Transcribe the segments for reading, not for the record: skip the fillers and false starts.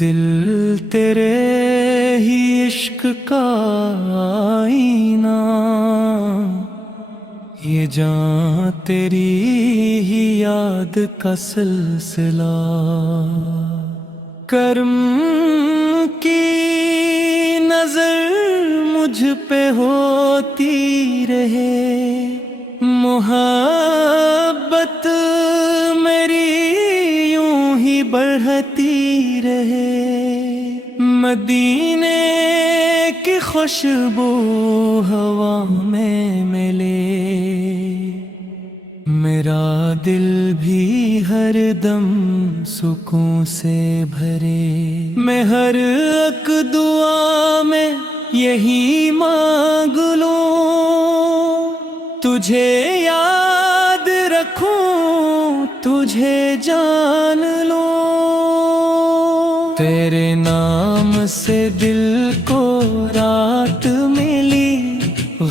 دل تیرے ہی عشق کا آئینہ، یہ جاں تیری ہی یاد کا سلسلہ، کرم کی نظر مجھ پہ ہوتی رہے، محبت میری یوں ہی بڑھتی رہے، مدینے کی خوشبو ہوا میں ملے، میرا دل بھی ہر دم سکون سے بھرے، میں ہر ایک دعا میں یہی مانگ لوں، تجھے یاد رکھوں، تجھے جان لوں، تیرے نام سے دل کو رات ملی،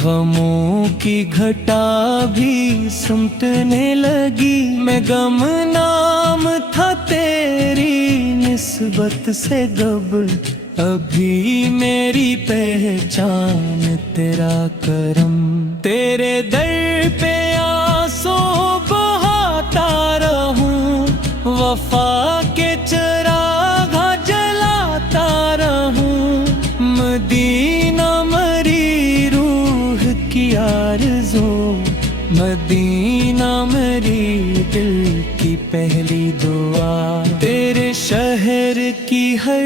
غموں کی گھٹا بھی سمٹنے لگی، میں غم نام تھا تیری نسبت سے گبر، ابھی میری پہچان تیرا کرم، تیرے در پہ آنسوں بہاتا رہوں، وفا کے چراغ جلاتا رہوں، مدینہ مری روح کی آرزو، مدینہ میری دل کی پہلی دعا، تیرے شہر کی ہر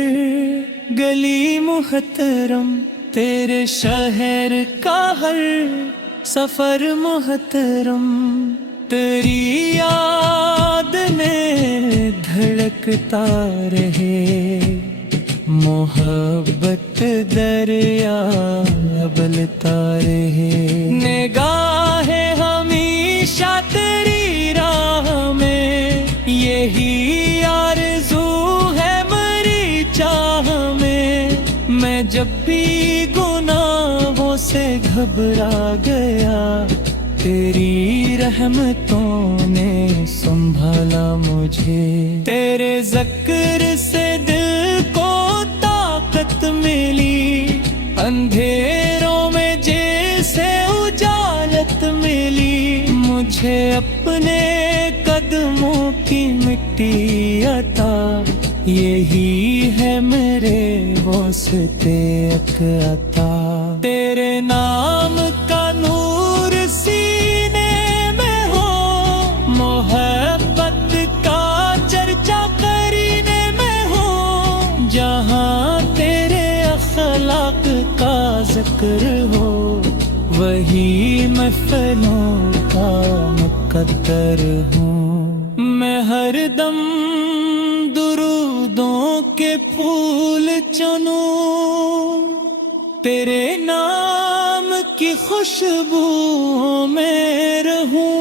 گلی محترم، تیرے شہر کا ہر سفر محترم، تیری یاد میں دھڑکتا رہے، محبت دریا ابلتا رہے، نگاہ ہمیشہ تیری راہ میں، یہی آرزو ہے میری چاہ میں جب بھی گناہوں سے گھبرا گیا، تیری رحمتوں نے سنبھالا مجھے، تیرے ذکر سے دل کو طاقت ملی، اندھیروں میں جیسے اجالت ملی، مجھے اپنے قدموں کی مٹی عطا، یہی ہے میرے واسطے ایک عطا، تیرے نام کا نور سینے میں ہو، محبت کا چرچا قرینے میں ہو، جہاں تیرے اخلاق کا ذکر ہو، وہی محفلوں کا مقدر ہوں، میں ہر دم درودوں کے پھول چنوں، تیرے نام کی خوشبو میں رہوں،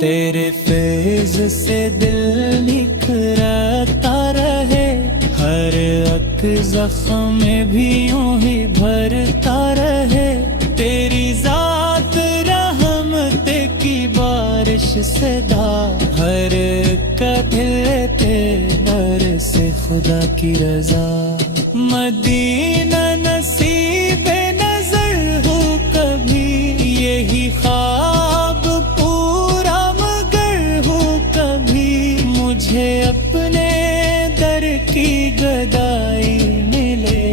تیرے فیض سے دل نکھرتا رہے، ہر ایک زخم میں بھی یوں ہی بھرتا رہے، تیری ذات رحمت کی بارش سے دا، ہر کبھی تیرے سے خدا کی رضا، مدینہ نصیب نظر ہو کبھی، یہی خواب پورا مگر ہو کبھی، مجھے اپنے در کی گدائی ملے،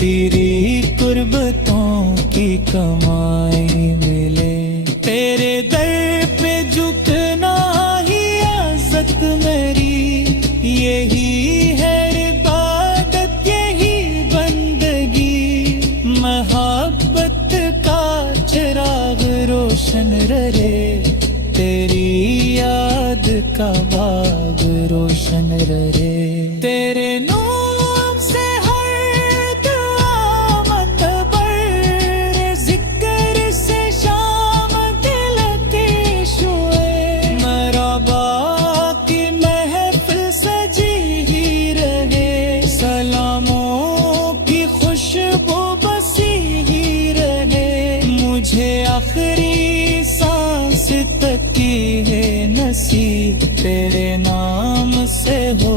تیری قربتوں کی کمائی ملے، تیرے در پہ جھکنا ہی عزت میری، یہی ہے عبادت یہی بندگی، محبت کا چراغ روشن رہے، تیری یاد کا باغ روشن رہے، تیرے نام سے ہر دعا متبر، ذکر سے شام دل کے شوئے، مرحبا کی محفل سجی ہی رہے، سلاموں کی خوشبو بسی ہی رہے، مجھے آخری سانس تک کی ہے نصیب، تیرے نام سے ہو